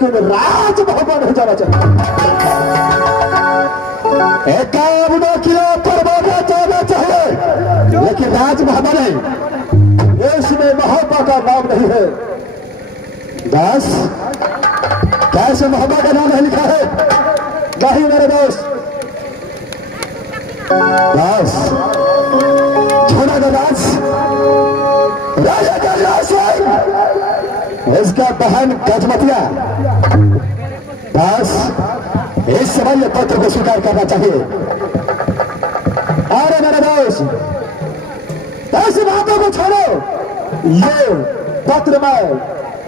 लेकिन राज भवन हो जाना चाहिए। एकावन किलो परवाना जाना चाहिए, लेकिन राज भवन है, इसमें मोहब्बत का नाम नहीं है। बस कैसे मोहब्बत का नाम नहीं लिखा है? नहीं मेरे दोस्त, बस छोड़ा का दास राजा का दास है, इसका बहन गजमतिया। बस इस समय ये पत्र को स्वीकार करना चाहिए। अरे मेरे दोस्त ऐसी बातों को छोड़ो, ये पत्र मैं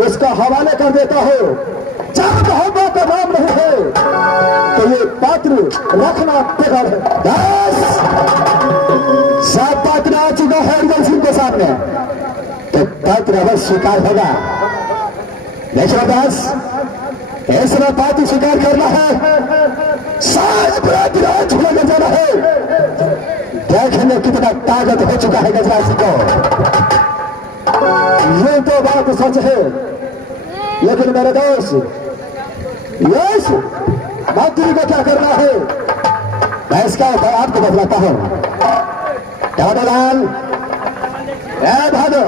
उसका हवाले कर देता हूं। जब मोहब्बत का नाम नहीं है तो ये पत्र रखना बेकार है। बस सब पत्र आ चुका है अर्जुन सिंह के सामने, तो पत्र अवश्य स्वीकार होगा। देखो बस ऐसा पत्र स्वीकार करना है, साज राज होने जाना है। देखने कितना ताकत हो चुका है गजराज सिंह को। ये तो बात सच है, लेकिन मेरे दोस्त यस मंत्री को क्या करना है मैं इसका आपको बतलाता हूं। दादालाल भादो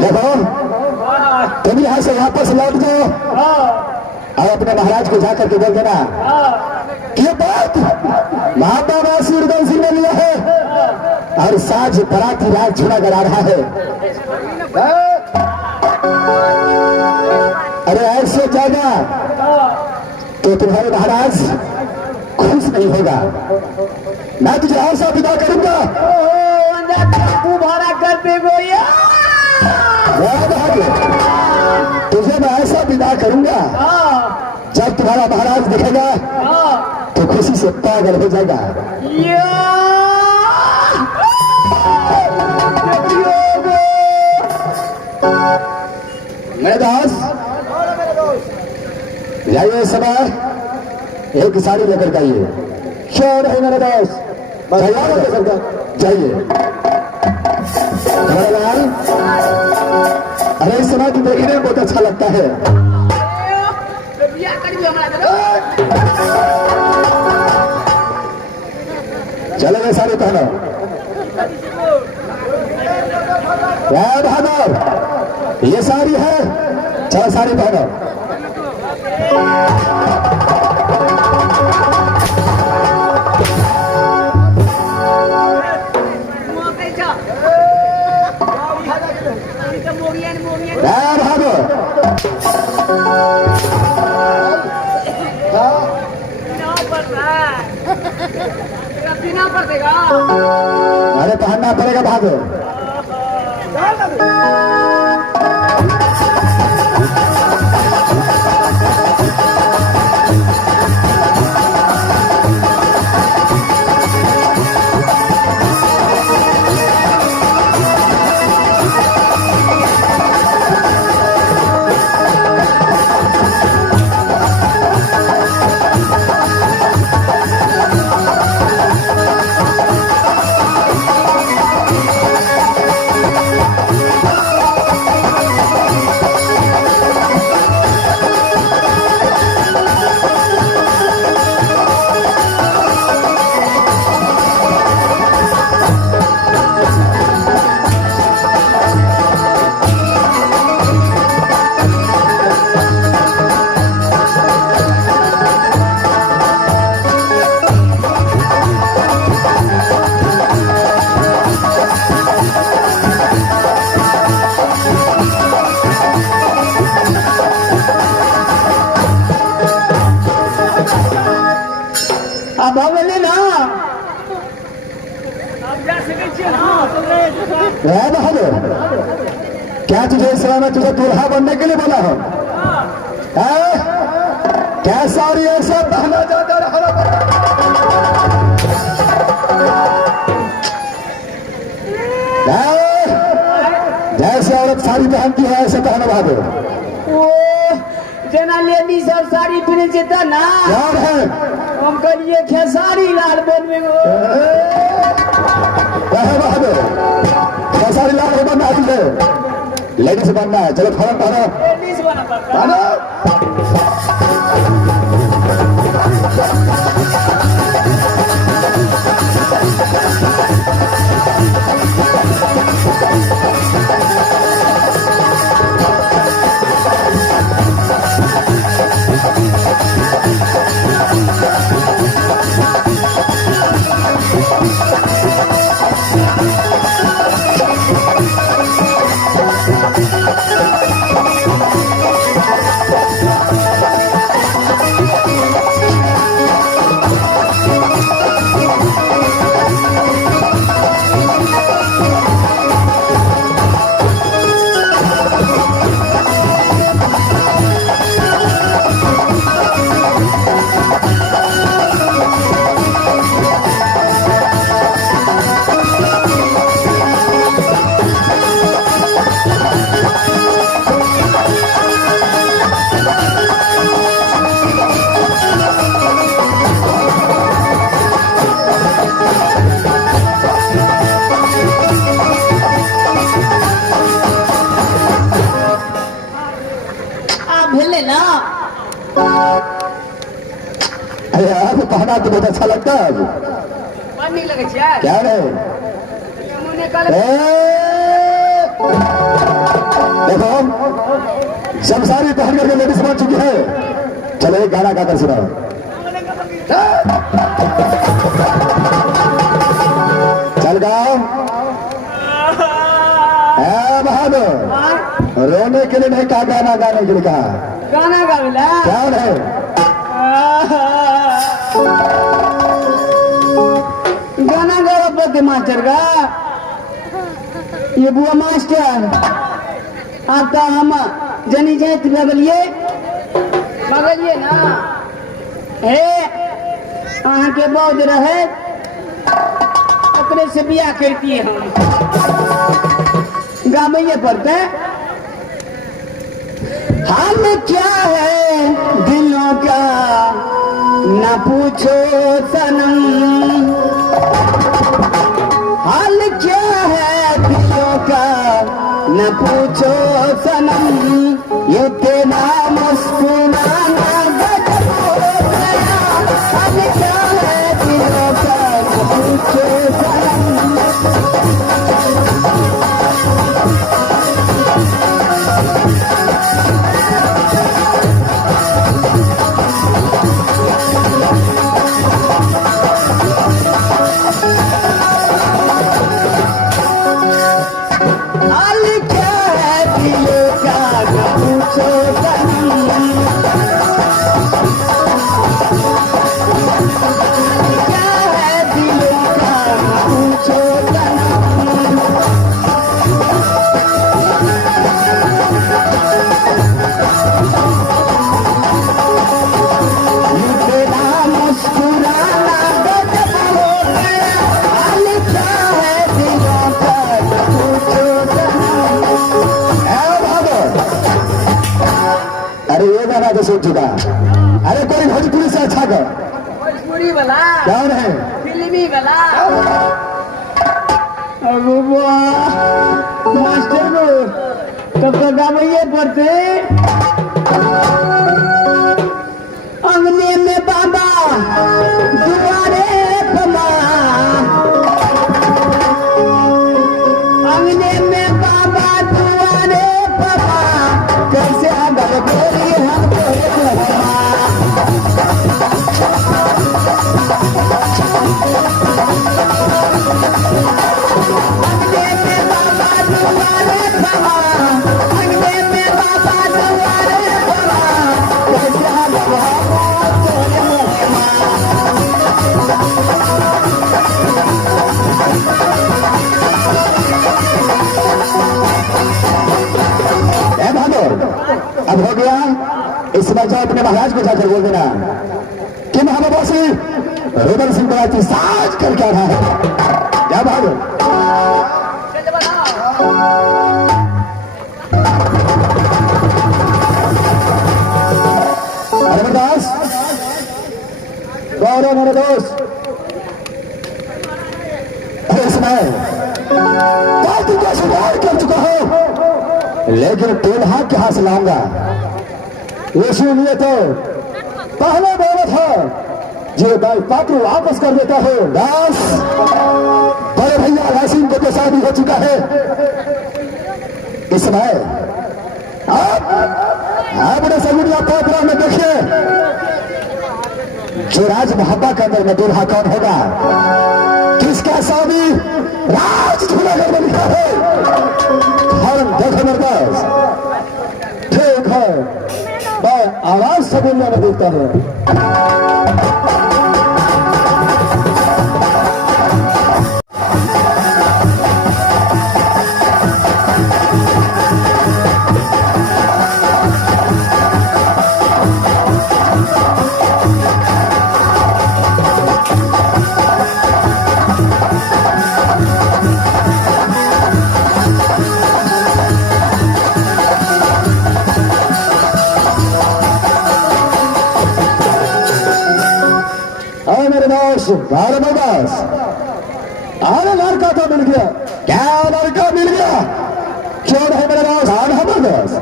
देखो, तुम यहां से वापस लौट जाओ और अपने महाराज को जाकर के बोल देना ये बात महात्मावासी उदय सिंह ने लिया है और साज बराती राज झूला करा रहा है। अरे ऐसे जाएगा तो तुम्हारे महाराज खुश नहीं होगा। मैं तुझे और सा विदा करूंगा। तुम्हारा करते तुझे मैं ऐसा विदा करूंगा, जब तुम्हारा महाराज दिखेगा तो खुशी से पागल हो जाएगा। मेरे दास जाइए, समय एक साड़ी लेकर के आइए। क्यों नहीं मेरे दोस्त, जाइए। लाल अरे इस समय तो देखने में बहुत अच्छा लगता है। चलो मैं साड़ी पहनो। बहादुर ये साड़ी है, चलो साड़ी पहनो। अरे पहनना पड़ेगा बहादुर। क्या तुझे इस समय तुझे दूल्हा बनने के लिए बोला हो? क्या सारी ऐसा पहना जाता रहा? जैसे औरत साड़ी पहनती है ऐसे पहना बहादुर। जना लेडी सब साड़ी पहने से था ना, याद है हम करिए खेसारी लाल बनवे बहादुर, खेसारी लाल बनना तुझे लेडीज बनना है, चलो फॉर्म पहनो लेडीज बना पड़ता है। पहनो। भेले ना अरे आप पहना तो बहुत अच्छा लगता है। मन नहीं लगे छै क्या रे मुने कल देखो जमसारी पहन करके लेडीज बन चुकी है। चलो एक गाना गाकर सुनाओ। चल गाओ। बहादुर रोने के लिए नहीं कहा, गाना गाने के लिए कहा। गाना गावेला क्या है गाना गावा पड़ते मास्टर का। ये बुआ मास्टर आपका हम जनी जैत बगलिए ना हे अहाँ के बौद्ध रहे ओकरे से बियाह करती हम गाबैये पड़ते। हाल क्या है दिलों का न पूछो सनम, हाल क्या है दिलों का न पूछो सनम, ये तेरा मुस्कुराना गजब हो गया। हाल क्या है दिलों का न पूछो सनम। हाल क्या है दिलों का न पूछो सनम, क्या है दिलों का न पूछो सनम। ये तेरा मुस्कुराना गजब हो गया। हाल क्या है दिलों का न पूछो सनम। अरे ये गाना तो सुन चुका। अरे कोई भोजपुरी से अच्छा कर। भोजपुरी वाला कौन है? फिल्मी वाला अरे वाह मास्टर को तब तो गावैये पड़ते। अंगने में बाबा दुआरे पमा, अंगने में बाबा दुआरे पमा, कैसे अगर बोली हमको लगमा। अंगने में बाबा दुआरे पमा, अंगने में बाबा दुआरे पमा, कैसे अगर बोली लगमा। ए बहादुर अब हो गया। इस समय जाओ अपने महाराज को जाकर बोल देना कि महाबासी रुदल सिंह बराती साज करके आ रहा है। जा बहादुर। अरे बरदास गौरव मेरे दोस्त, अरे इसमें तुम कैसे बाहर कर चुका हो। लेकिन दूल्हा कहां से लाऊंगा, इसीलिए तो पहले बोला था जो मैं पात्र वापस कर देता हूं। दास बड़े भैया राशिन को तो शादी हो चुका है, इस समय आप बड़े सगुनिया पात्रा में देखिए जो राज मोहब्बत के अंदर में दूल्हा कौन होगा, किसका शादी राज झूलागर में लिखा है। हरम देखो मरदास, ठीक है मैं आवाज से बोलने में देखता हूं। अरे बस अरे लड़का तो मिल गया, क्या लड़का मिल गया, क्यों है मेरे पास आन जबरदस्त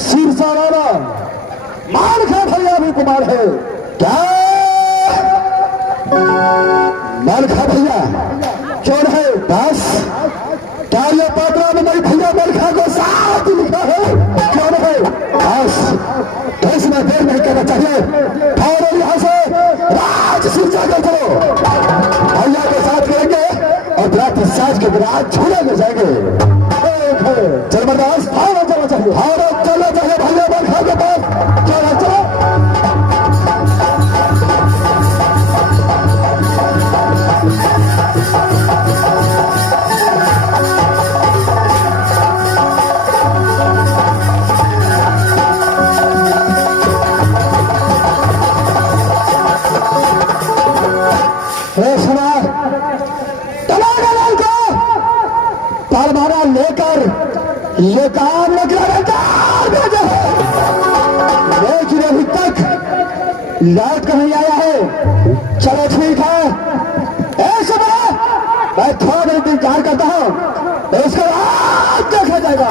शीर्षा वाला मान खा भैया भी कुमार है, क्या मान खा भैया क्यों है। बस क्या ये पात्रा में मेरी भैया मलखा को साथ लिखा है, क्यों है। बस तो इसमें देर नहीं करना चाहिए, और यहां से राज शीर्षा कर दो, भैया के साथ करेंगे और रात साज के विराट झूले में जाएंगे। चल बर्दाश्त भाव चलना चाहिए, भाव चलना चाहिए भैया मलखा के पास, चलो चलो। परमाना लेकर ये काम निकला लेकिन अभी तक लौट कर नहीं आया है। चलो ठीक है, ऐसे मैं थोड़ा देर इंतजार करता हूं, इसके बाद देखा जाएगा।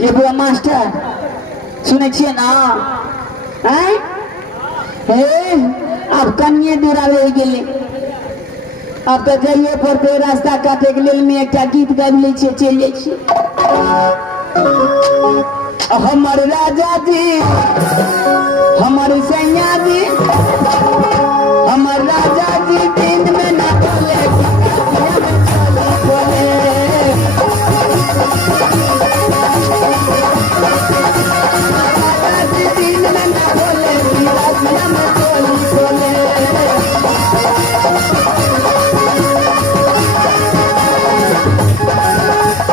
ये बुआ मास्टर सुने छिए ना, अब कनिए दूर आवे गेले, अब तो जाइए पड़ते रास्ता काटे के लेल में एक गीत गाबि लै छिए, चलि जाइ छिए। हमर राजा जी हमर सैया जी हमर राजा जी दिन में ना बोले दिन में ना बोले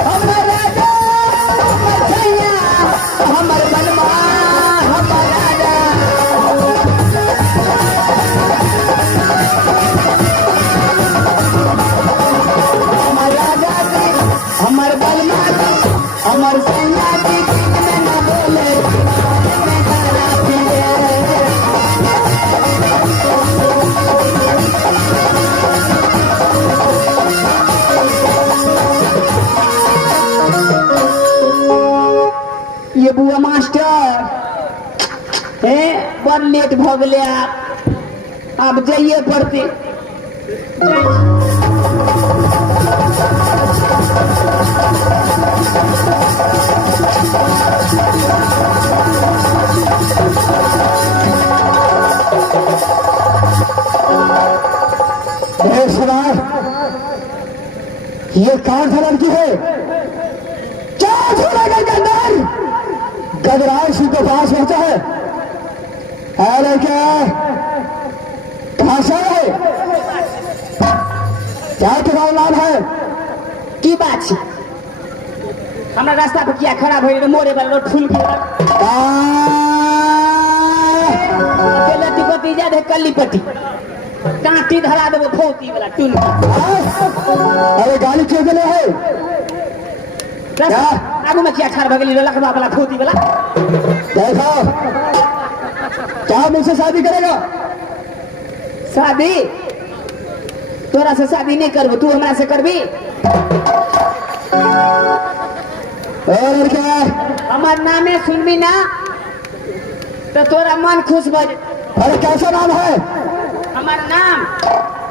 हमर राजा हमर सैया हमर बनवा हमर राजा हमर राजा जी हमर बनवा हमर सैया जी दिन में ना बोले में तारा पिए। ये बुआ मास्टर बड़ लेट भ गेले, आप जाइए पड़ते। ये कौन सा लड़की है, क्या झूला घर के अंदर गजराज सिंह के पास पहुंचा है। अरे क्या कहां से है, क्या तुम्हारा नाम है, की बात है, हमारा रास्ता पर क्या खराब हो मोरे वाला फूल दिया दे कल्ली पट्टी कांटी धरा देबो फौती वाला टुन अरे गाली क्यों देने है आगू में क्या ठार भगली लखवा वाला फौती वाला देखो क्या मुझसे शादी करेगा शादी तोरा से शादी नहीं करबो तू हमरा से करबी और क्या हमार नामे सुनबी ना तो तोरा मन खुश भज अरे कैसा नाम है हमार नाम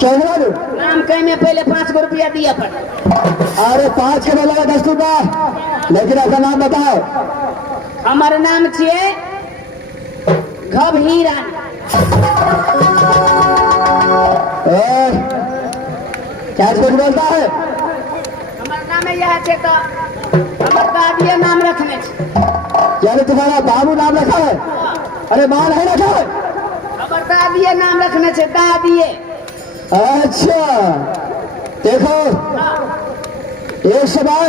क्या बोलो नाम कहीं में पहले 5 रुपया दिया पर अरे 5 के लगा 10 रुपया लेकिन अपना नाम बताओ हमार नाम छिए घबहीरान क्या झूठ बोलता है हमार नाम यह है तो हमार दादिये नाम रखने छी यानी तुम्हारा बाबू नाम रखा है अरे माँ नहीं रखा है हमार दादिये नाम रखने छे दादिये अच्छा देखो एक समय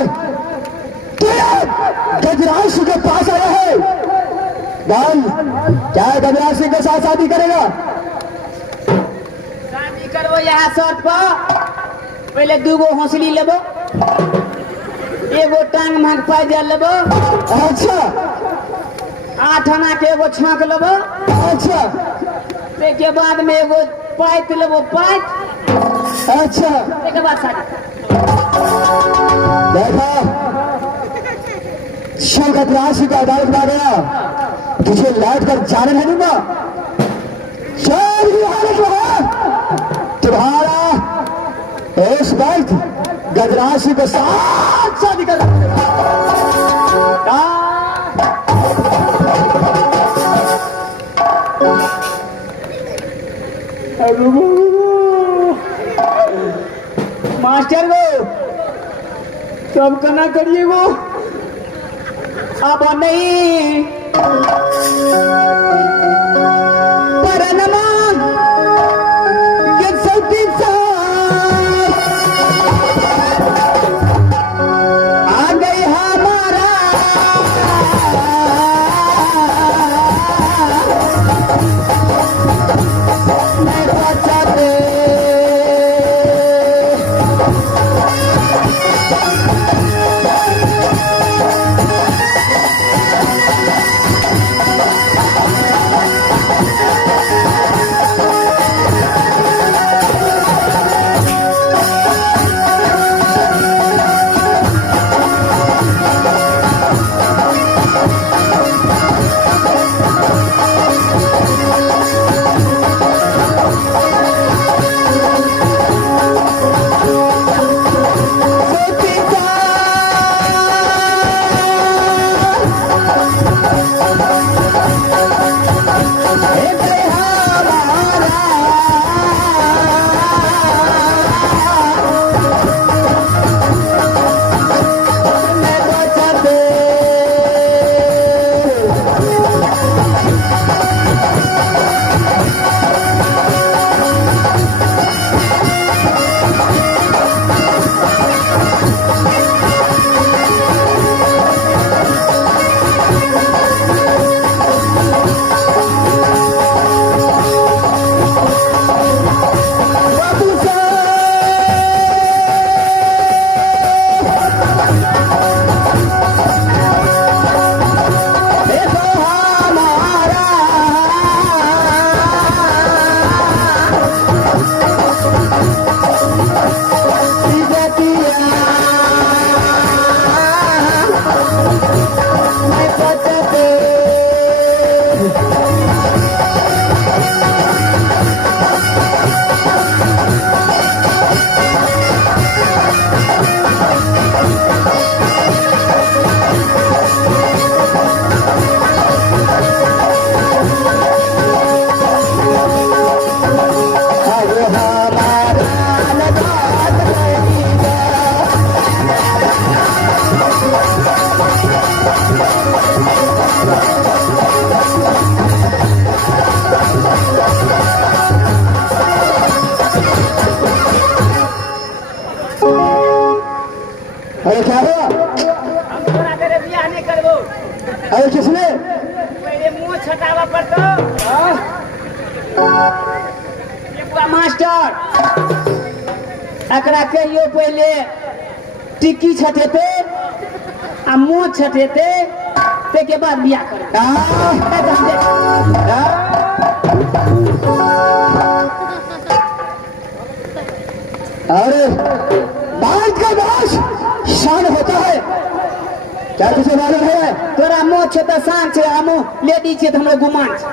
गजराज सिंह के पास आया है बाल क्या गजराज सिंह के साथ शादी करेगा शादी करबो यहाँ शर्त पर पहले 2 गो हौसली लेबो एगो टांग मांग पाई जा लेबो अच्छा 8 आना के एगो छांक लेबो अच्छा के बाद में एगो पाइप लेबो पाइप अच्छा के बाद शादी देखो शिव गजराज सिंह का अदालत में आ गया तुझे लौट कर जाने नहीं दूंगा शहर की हालत में है तुम्हारा इस वक्त गजराज सिंह के साथ शादी कर मास्टर वो कब कना करिए वो अब नहीं परनमा ये सौती आ गई हमारा मैं बचा दे अरे क्या हुआ? हम तोरा तेरे बियाह नहीं करबो। अरे किसने? पहले मुंह छटावा पड़तो। मास्टर एकरा कहियो पहले टिक्की छटेते आ मुँह छटेते के बाद बियाह करे। अरे बात का दास शान होता है, क्या तुझे मालूम है? तोरा मुँह छे तो शान छे, हम लेडी छे तो हमरे गुमान छे।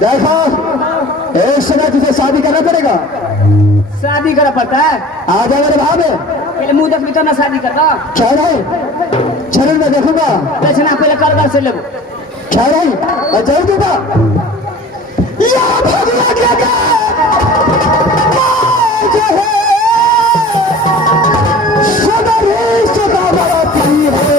देखो इस समय तुझे शादी करना पड़ेगा। शादी करना पड़ता है? आ जाओ मेरे भाव में। पहले मुँह देख तो ना शादी करता। क्या नहीं जरूर मैं देखूंगा। पैसा पहले कर से लेबो। क्या नहीं मैं जरूर दूंगा। या भगवान लगा जो है सदरी सदा बराती है।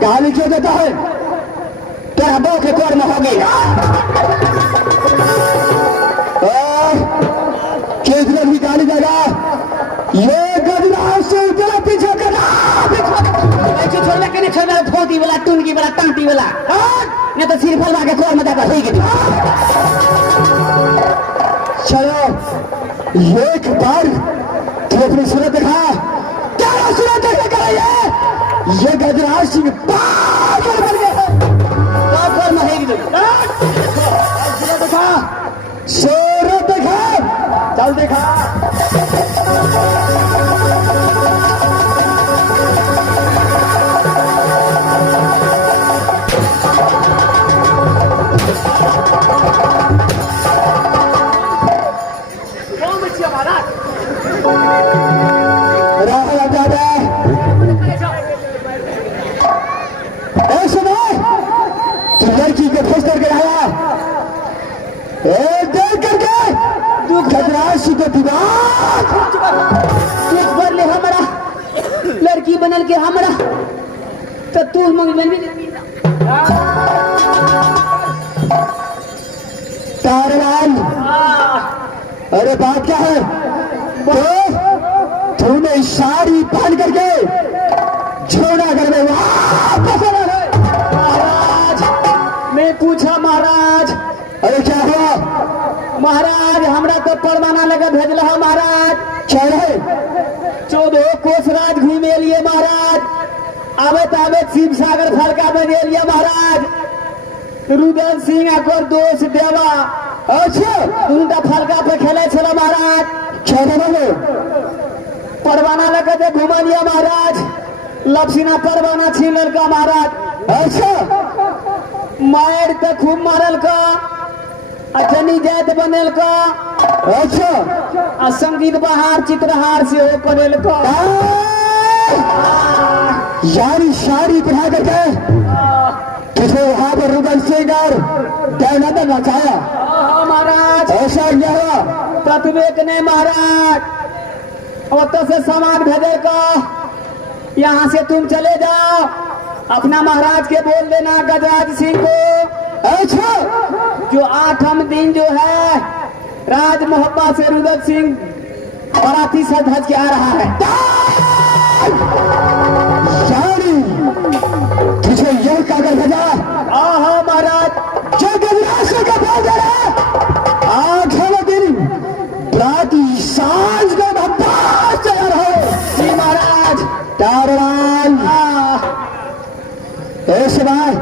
गाली क्यों देता है? तेरा बो के कर्म होगी। किसने भी गाली देगा? ये गजरा से तेरा पीछे करना। ऐसे छोड़ना के नहीं छोड़ना, फोटी वाला, टुनकी वाला, टांटी वाला, नहीं तो सिर फलवा के कर्म देगा सही के। चलो एक बार तू अपनी सूरत दिखा, क्या सूरत देखने का ये गजराज सिंह पागल बन गया है। कर महेगी सूरत दिखा, सूरत दिखा, चल दिखा। लड़की को फंस करके आया, देख करके गजराज सिंह को दिमाग पर ले हमारा लड़की बनल के हमारा तो तू मंगल भी कारवान। अरे बात क्या है, तो तूने साड़ी पहन करके झोड़ा घर में वापस आना है। मैं पूछा महाराज, अरे क्या हुआ महाराज हमरा तो परवाना लगा भेजल है महाराज। चढ़े 14 कोस राज घूमे लिए महाराज, आबत आबत शिव सागर फलका बने लिए महाराज। रुदन सिंह एकर दोस्त देवा अच्छा उनका फलका पे खेले छला महाराज। चढ़े परवाना लगा के घूम लिया महाराज, लपसीना परवाना छीन लड़का महाराज। अच्छा मार तो खूब मारल का, अचनी जात बनल का, अच्छा संगीत बहार चित्रहार से हो करेल का। यारी शारी पढ़ा करके तुझे वहां पर रुदन सिंह और दयानंद नचाया। महाराज ऐसा क्या हुआ, तत्वेक ने महाराज और तो से सामान भेजे का, यहाँ से तुम चले जाओ, अपना महाराज के बोल देना गजराज सिंह को। अच्छा जो 8 दिन जो है राज मोहब्बत से रुदन सिंह बराती से धज के आ रहा है। यारी तुझे यह कागज भेजा, हाँ महाराज, जो गजराज सिंह का बोल दे रहा 8 दिन राती सांझ को वापस तैयार हो। जी महाराज। कारवान ऐसे बार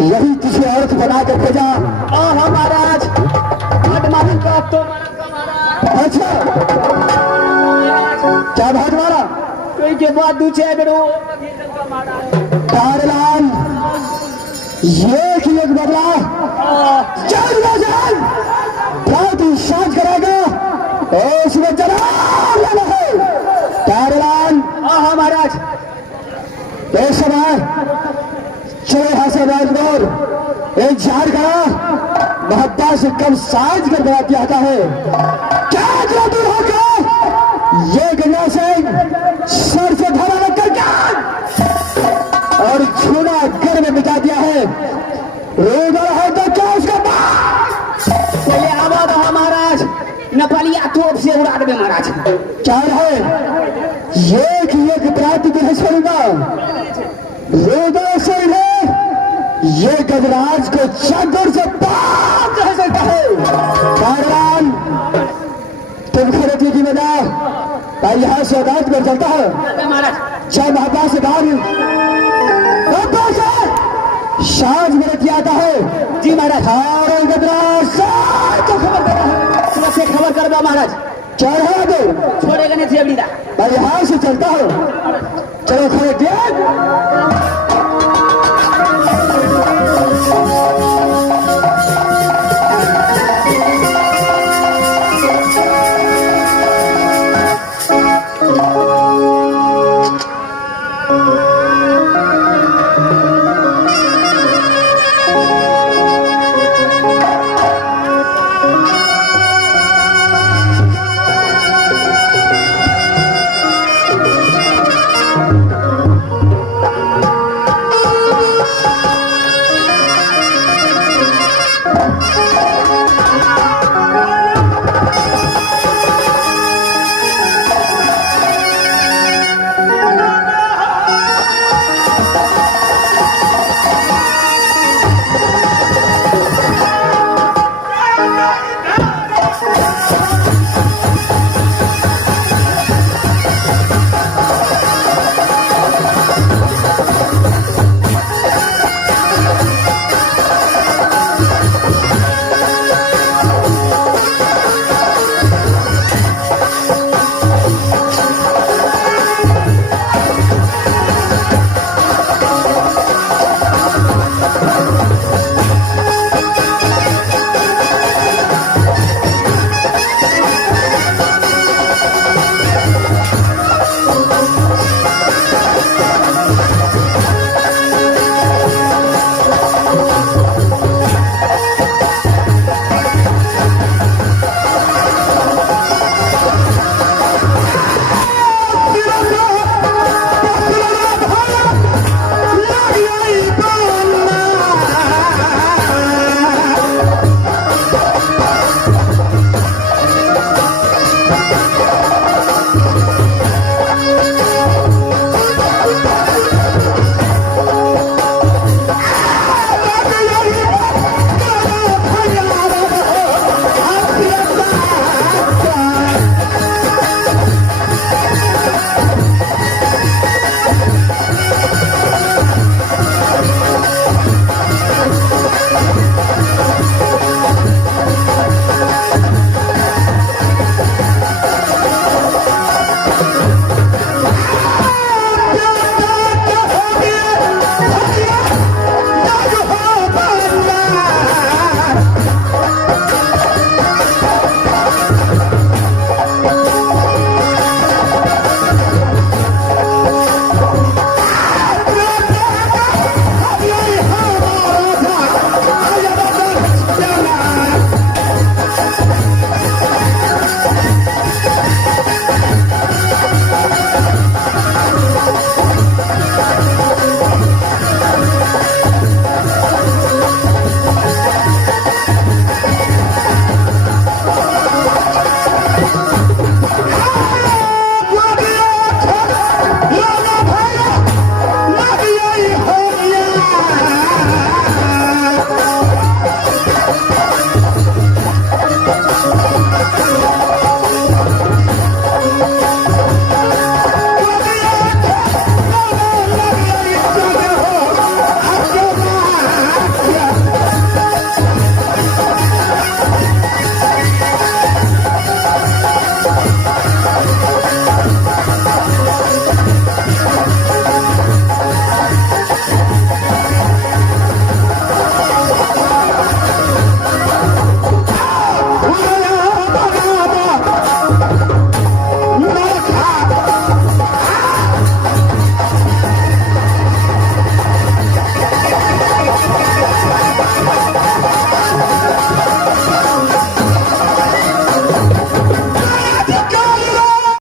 यही तुझे औरत बना कर भेजा। हाँ महाराज, हट मालूम का तो महाराज। अच्छा क्या भाग मारा, कोई के बाद दूसरे बेरो कारलाल ये कि एक बदला चल जान रात सांझ कराएगा और उसमें जनाब लेना है। कारलाल हाँ महाराज। समय चले यहाँ से राजगौर एक झाड़ करा, मोहब्बत से कम साझ कर बनाती आता है। क्या जो दूर होकर ये गंगा सिंह सर से धरा लग कर और छूना घर में बिता दिया है। रोजा है तो क्या उसका पहले आवाज हो महाराज, नेपालिया तोप से उड़ा दे महाराज। क्या है ये कि एक प्राप्त दिन छोड़ूंगा, रोजा से ये गजराज को चादर से बांध रह सकता है। कारवान तुम खड़े की जिम्मेदार भाई यहाँ से अदालत में चलता है। जब महापा से बाहर सांझ में किया आता है। जी महाराज। और गजराज को खबर कर रहा है, तुमसे खबर कर दो महाराज, चढ़ा दो छोड़ेगा नहीं थे भाई यहाँ से चलता हो। चलो खड़े